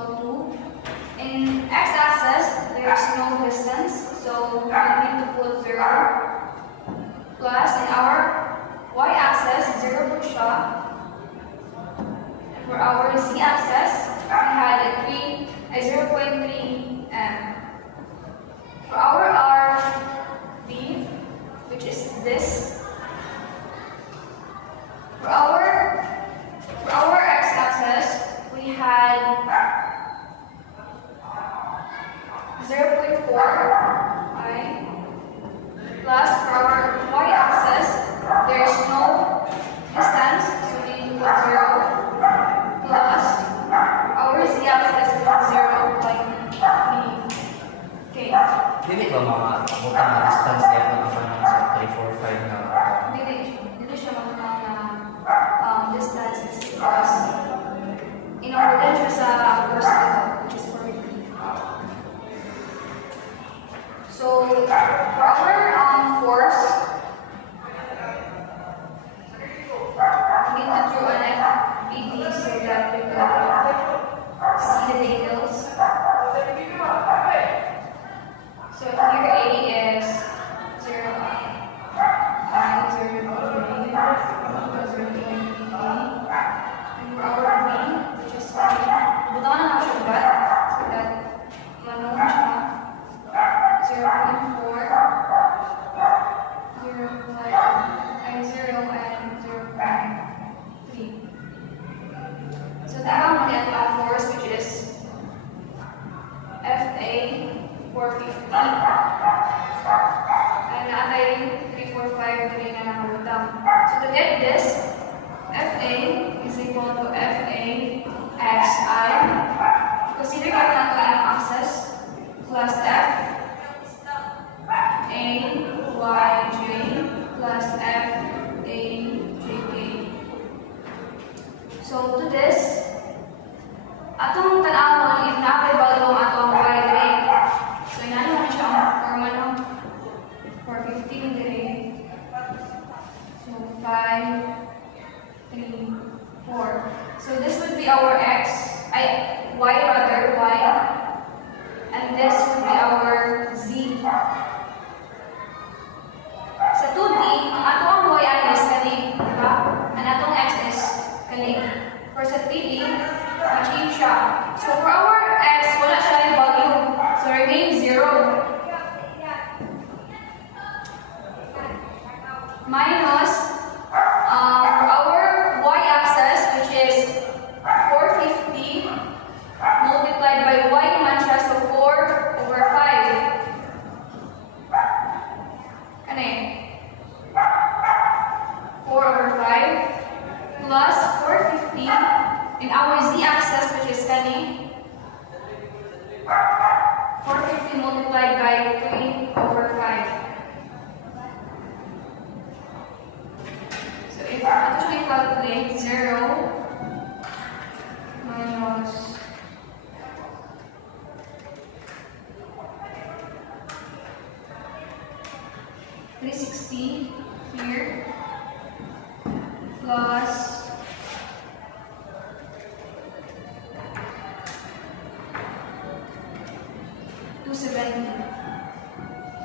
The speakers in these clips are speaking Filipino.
equal to, in x-axis, there is no distance, so we need to put 0, plus in our y-axis, 0 po siya. And for our z-axis, we had a 0.3 m. For our RB, which is this, for our x-axis, we had 0.4 I, plus for our y-axis, there is no distance, so we need to put 0, plus our z-axis is 0.3. Okay. Dili ba mga butang na distance niya kung ano sa 345 na? Dili siya mga distance is because in-order siya sa course which is 4 degree. So, for our force, we need to draw an FBD so that we can see the details. So here A is 0 I 0 B, 0 and for our B, which is butawan na lang siya ugat so that manong siya 0.4, 0 and 0.3. So diba mo yan ang force which is FA 450. And naatay rin 345 rin na nakabutang. So to get this, FA is equal to FA XI. Consider ka na ito yung axis plus F A Y J plus F A J K. So to this, atong tanawon if na-available atong y dire. So inano na siya ang forma ng 450 dire. So 5, 3, 4. So this would be our y rather, y. And this would be our z. Sa 2D, ang atong y is kani, diba? Ang atong x is kani. For sa 3D, ma-change siya. So for our x, wala siya yung value. So remain 0. Minus, for our y-axis, which is 450, multiplied by y naman siya, so 4 over 5. Kani? 4 over 5 plus 450 in our z-axis, which is kani? 450 multiplied by 3 over 5. So if actually calculate 0 minus 360 here plus 270.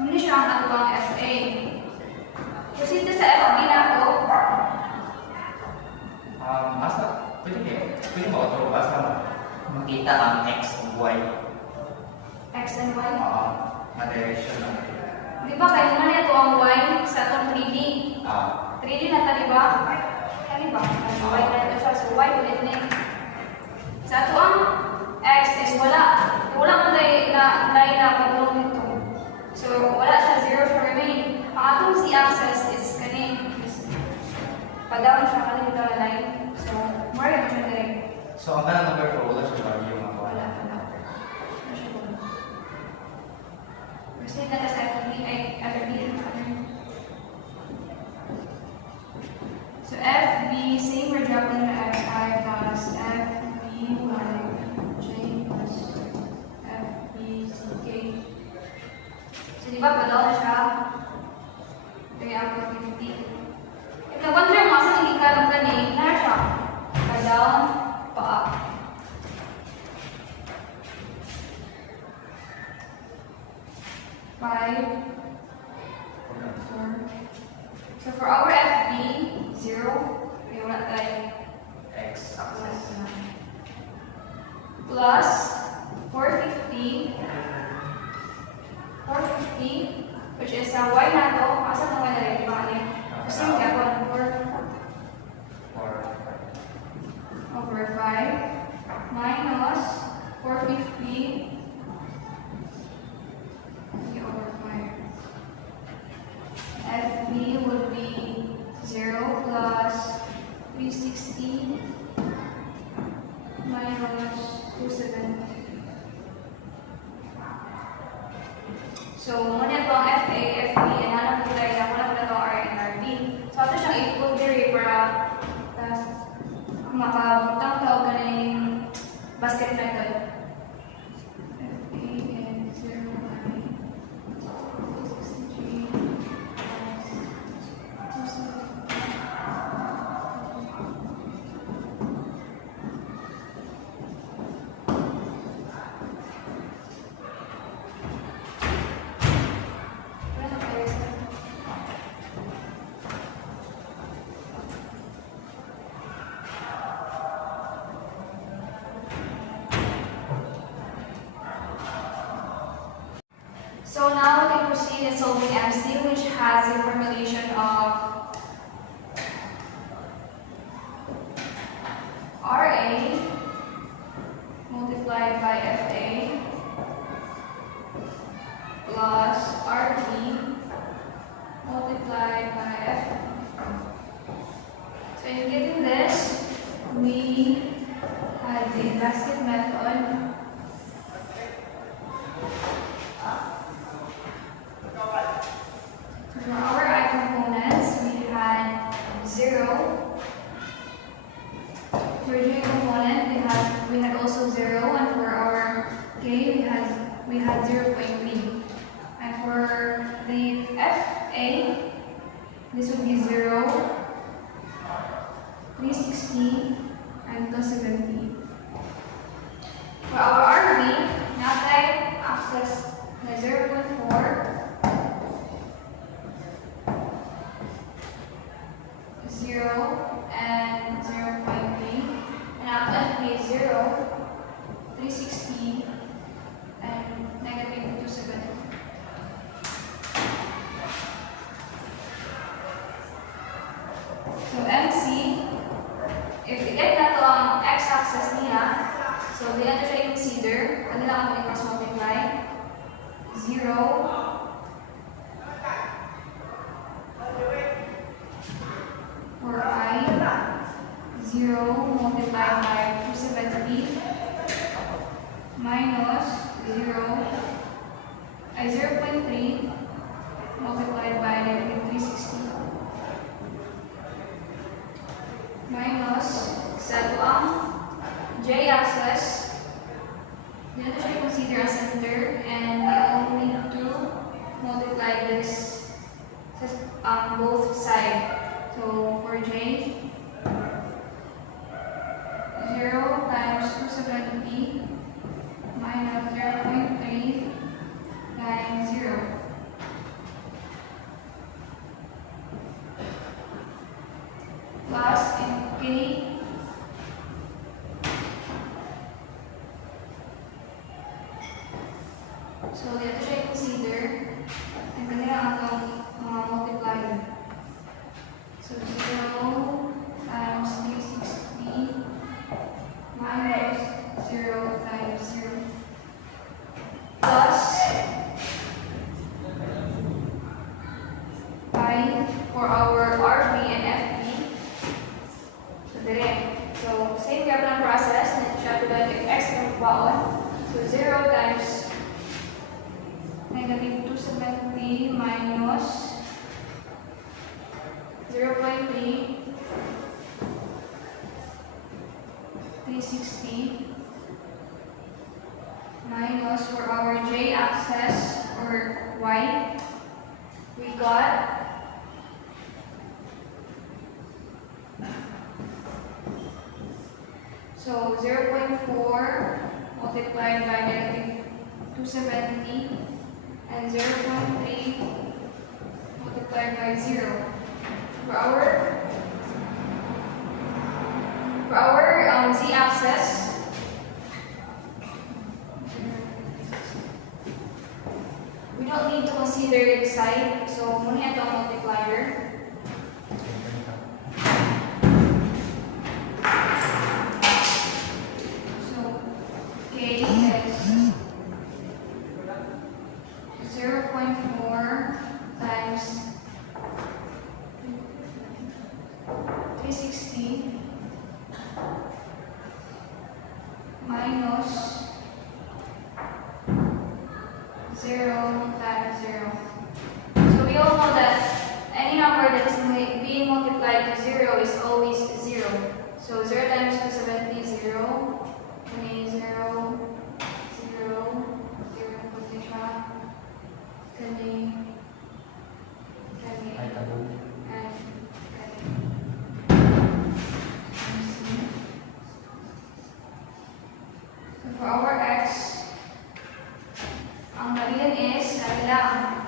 Hindi siya ang atong FA. Kasi ito sa FB na ito, Basta, pwede ba ito? Basta makita ang x and y. X and Y. Ma-direction lang. Di ba kayo naman ito ang Y sa atong 3D? 3D na ito, di ba? Kani ba? Y na ito siya. So Y ulit na yun. Sa ito ang X is wala. Wala mo na pagulong nito. So wala siya, 0 siya remain. Ang atong z-axis is kani. Pa-down siya kani dito na line. So, more yun siya direct. So, ang kanang number 4, wala siya value mga Wala ka na. Proceed na sa FB ay FB. So, FB, same we're dropping the XI plus FB y J plus FB CK. So, di ba pa-down siya? Kaya ako 50. If nag-wonder mo, sa hindi ka lang kani, na siya. Pa-down, pa-up. 5, 4. So for our FB, 0. Okay, wala tayo. X axis. Plus 450. 450, which is y na to. Asa na y na rin? Iba ka kasi yung gagawin 4 over 5 minus 450 over 5. FB would be 0 plus 360 minus 270. So, muna ito ang FA, FB, and hanap ko tayo lang, hanap na ito ang R and RB. So, ito siyang i-put diri para makabutang tawag ka na yung basket method. FA and 0, 63 So now we can proceed in solving MC, which has a formulation of RA multiplied by FA plus RB multiplied by FB. So in getting this, we had the basket method. For our I components, we had 0. For J component, we had also 0, and for our K, we had 0.3. And for the FA, this would be 0, 360, and 270. For our RB, natin access na 0.4. 0 and 0.3, and after FB is 0, 360, and negative 270. So MC, if i-get na to ang x-axis niya, so di na to siya i-consider, ano lang ang i-cross multiply? 0, for I, 0 multiplied by 270 minus 0, 0.3 multiplied by negative 360 minus sa ito ang j-axis, dito siya i-consider as center, and we only need to multiply this on both sides. So for J, 0 times 270 minus 0.3 times 0. Plus in K, so dito siya i-consider, and kanila ang mga multiplier. So 0 times 360 minus 0 times 0 plus 5 for our RB and FB. So direct. So same Kaplan process, na siya tulad yung x ng baon. So 0 times negative 270 minus 0.3, 360 minus for our j-axis or y, we got so 0.4 multiplied by negative 270 and 0.3 multiplied by 0. For our z-axis, we don't need to consider the side, so muna ito ang multiplier. So, k is 0.4 times 360 minus 0 times 0. So we all know that any number that is being multiplied to 0 is always 0. So 0 times 270 is 0. 20, 0, 0, 0, put siya. 20, 20, Ay, tabo. and 20. So for our x, ang nariyan is, sabi lang.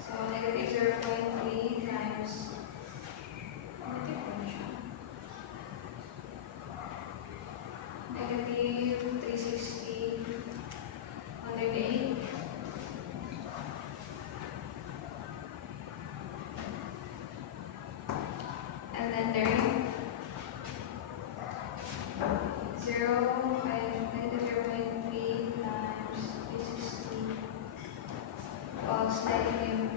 So, negative 0.3 times, negative 360, 108. And then there, 0 and negative 0.3 times 360 equals negative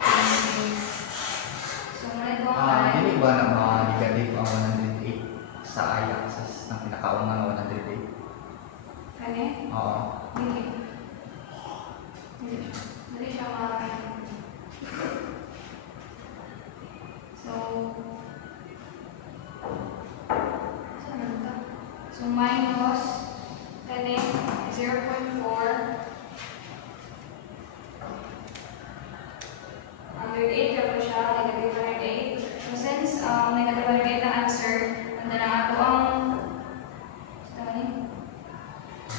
28. So, muna ito ay Dili ba na ma-negative ang 108 sa y-axis ng pinakaunang 108? kanya? Oo. Hindi. Hindi siya makakaya. So, saan na ito? So, minus kanya 0.4 108 ka po siya, negative 108. So, since negative 108 na answer, nanda na ato ang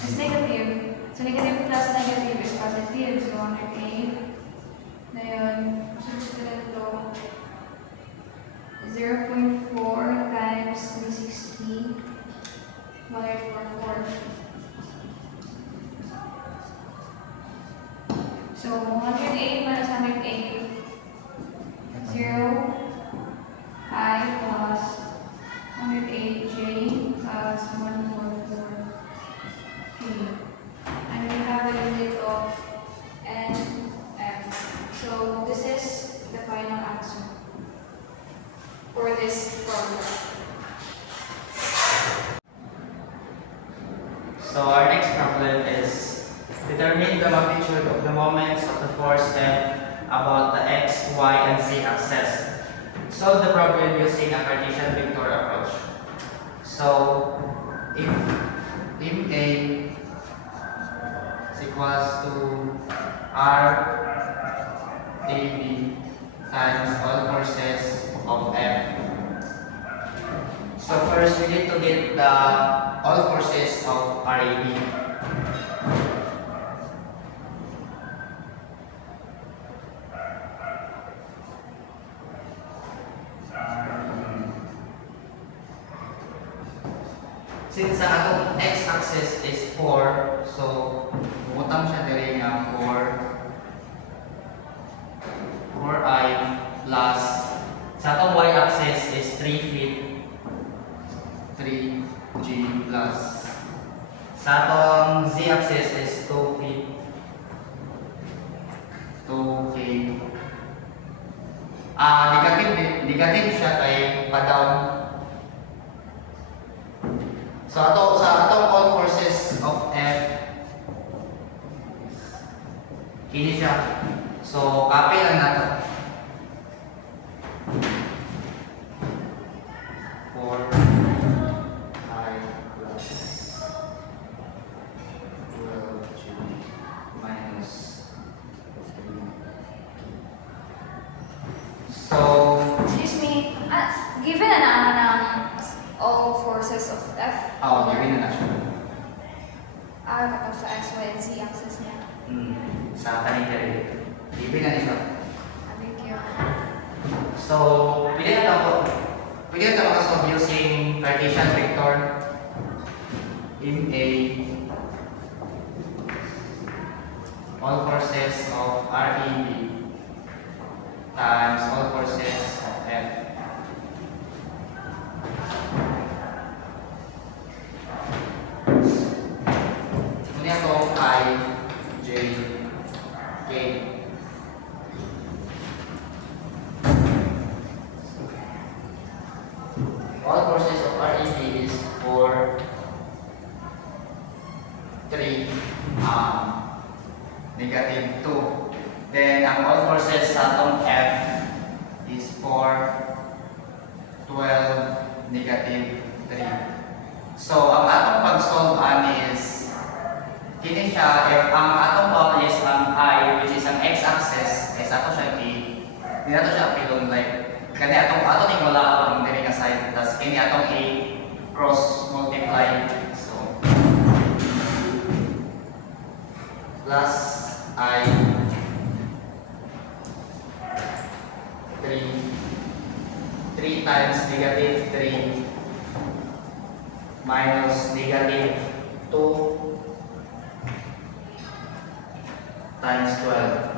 is negative. So, negative plus negative is positive. So, 108. Ngayon, susunod na ito. 0.4 times 360. 144. So, 108 minus 108. 0 I plus 108j plus 144. And we have a unit of nm. So this is the final answer for this problem. So our next problem is determine the magnitude of the moments of the force F about the x, y, and z axis. Solve the problem using a Cartesian vector approach. So if team A is equals to R AB times all forces of F. So first we need to get the all forces of RAB. Since sa atong x-axis is 4, so butang siya diri nga 4i plus sa atong y-axis is 3 feet 3g plus sa atong z-axis is 2 feet 2k. Negative siya kay pa-down. So sa atong all forces of F kini siya. So copy lang nato. 4i plus 12g minus 3. So Excuse me, given na naman ang all forces of F, gawin na siya. kapag sa x, y, and z axis niya. Sa kaning derivative. Ibig na siya. Thank you. So, pwede na makasolve using Cartesian vector in A all forces of REB times all forces of F. Muna ito I, J, K. All forces of REB is 4, 3, negative 2. Then, ang all forces sa atong F is 4, 12, negative 3. So, ang atong pag-solve ani is, kini siya, if ang atong ball is ang I, which is ang x-axis, is ato siya hindi nato siya pilon like, kani atong ning wala ang diri nga side, tas kini atong A cross multiply. So, plus I 3 times negative 3 minus negative 2 times 12.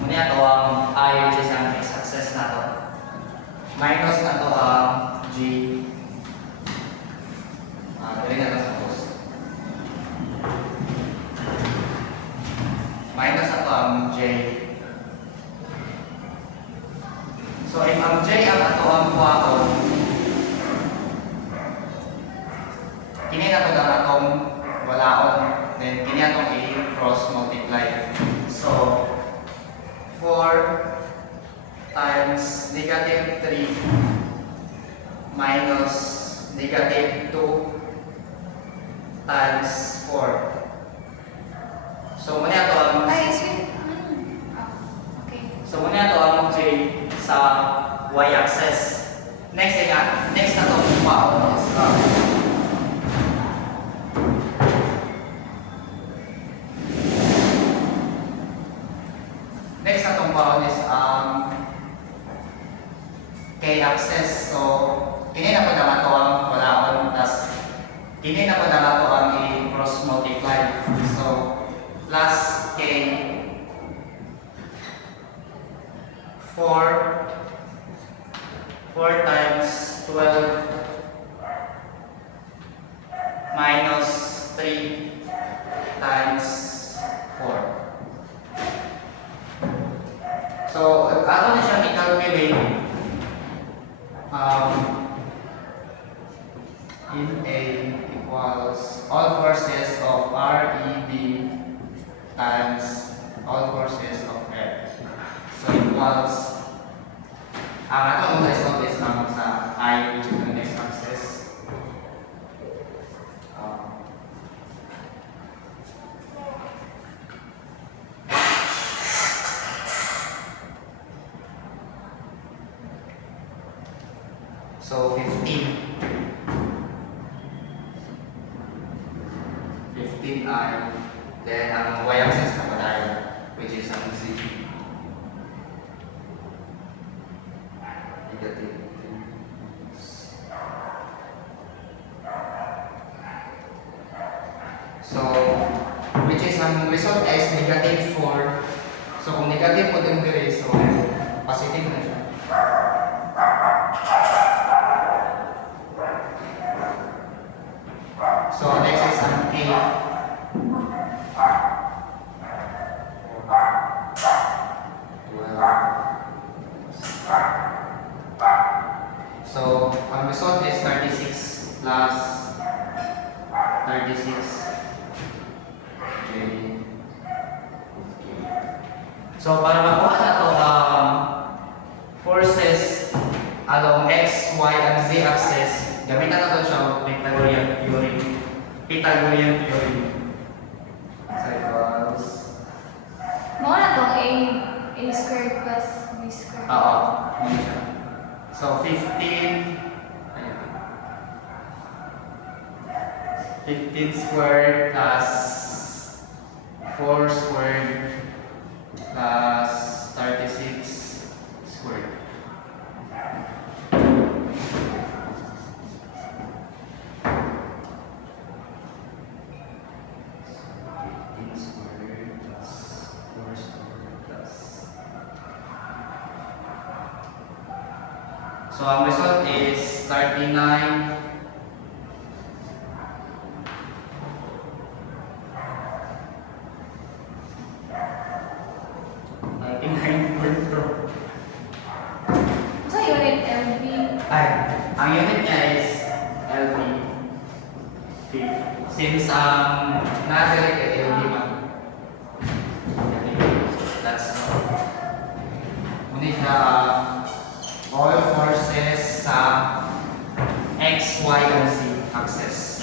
Muna ito ang I, which is ang x-axis na to. Minus na to ang G. Dali na ito sa post. Minus na to ang J. So, if ang J ang ato ang kuwaon, kini na to ang atong walaon, then kini atong i-cross multiply. So, 4 times negative 3 minus negative 2 times 4. So, muna ito ang So, muna ito ang J sa y-axis. Next na ito kumaon is next na itong baon is k-axis. So, kini na po naman ito ang walaon, tas kini na po naman ito ang i-cross multiply. So, plus k 4 times 12 minus 3 times 4. So, ato na siyang i-calculate in A equals all forces of REB times all forces of F. So, equals ang atong result is naman sa I, which is the next axis. So 15I, then ang y-axis na tayo, which is ang Z. Negative 3. So, which is ang result is negative 4. So, kung negative po din dire, so positive na siya. So, next is ang K. So, ang result is 36 plus 36 J. So, para makuha na ito forces along X, Y, and Z axis, gamitan na ito siya Pythagorean theorem. Pythagorean theorem. So, equals Mga na itong A squared plus B squared. Oo, yun siya. So, 15, ayun. 15 squared plus 4 squared plus 36 squared. So ang result is 39. Sa unit LB. Ay, ang unit niya is LB. Since na-direct kay LB man. That's ngunit all forces sa X, Y, and Z axis.